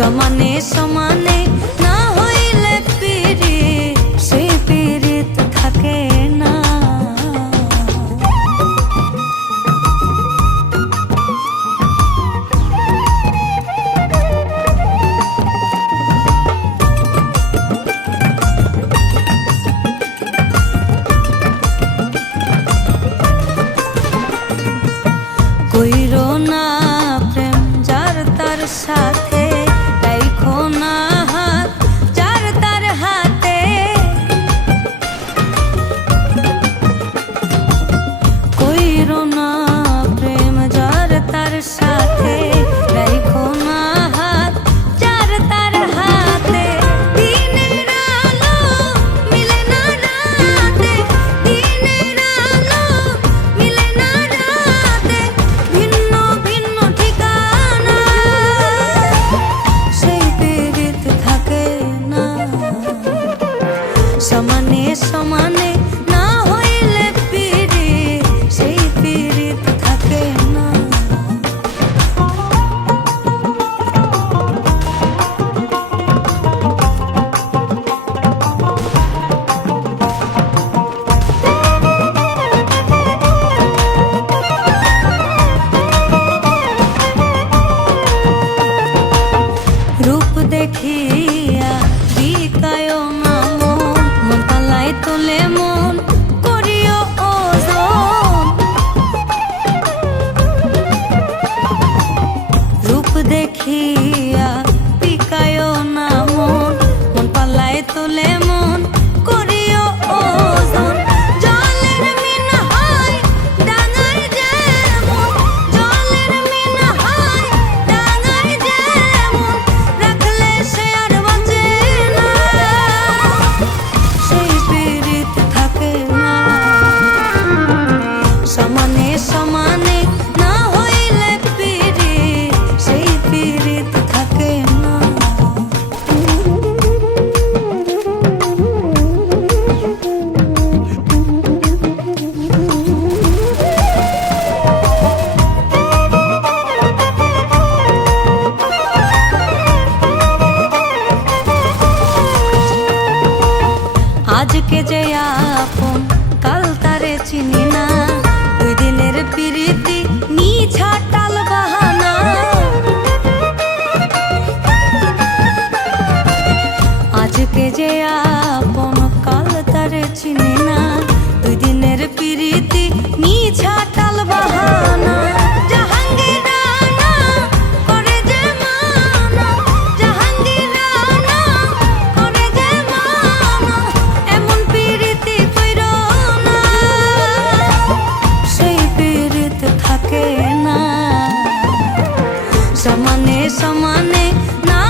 সমানে সমানে না হইলে পিরিত সেই পিরিত থাকে না। কইরো না প্রেম যার তার সাথে, রাইখো না হাত যার তার হাতে। কইরো না প্রেম যার তার সাথে, রাইখো না হাত যার তার হাতে। দিনের আলো মিলে না রাতে, দিনের আলো মিলে না রাতে, ভিন্ন ভিন্ন ঠিকানা সেই পীড়িত থাকে না। সমানে সমানে না হইলে পীড়িত সেই পীড়িত থাকে না। রূপ দেখিয়া বিকায় না মন, মন পালায় তোলে মন করিও ওজন। রূপ দেখিয়া বিকায় না মন, মন পালায় তোলে মন করিও ওজন। জলের মিন হয় ডাঙায় যেমন, জলের মিন হয় ডাঙায় যেমন, রাখলে সে আর বাঁচে না সেই পীড়িত থাকে না। সমানে সমানে না হইলে পীড়িত সেই পীড়িত থাকে না। আজকে যে আপন কাল তারে চিনি না, দুই দিনের প্রীতি মিছা টাল বাহানা। আজকে যে আপন কাল তারে চিনি না, দুই দিনের প্রীতি মিছা টাল বাহানা। জাহাঙ্গীর রানা করে যে মানা, জাহাঙ্গীর রানা করে যে মানা, এমন পীড়িতি কইরো না সেই পীড়িত থাকে না। সমানে সমানে না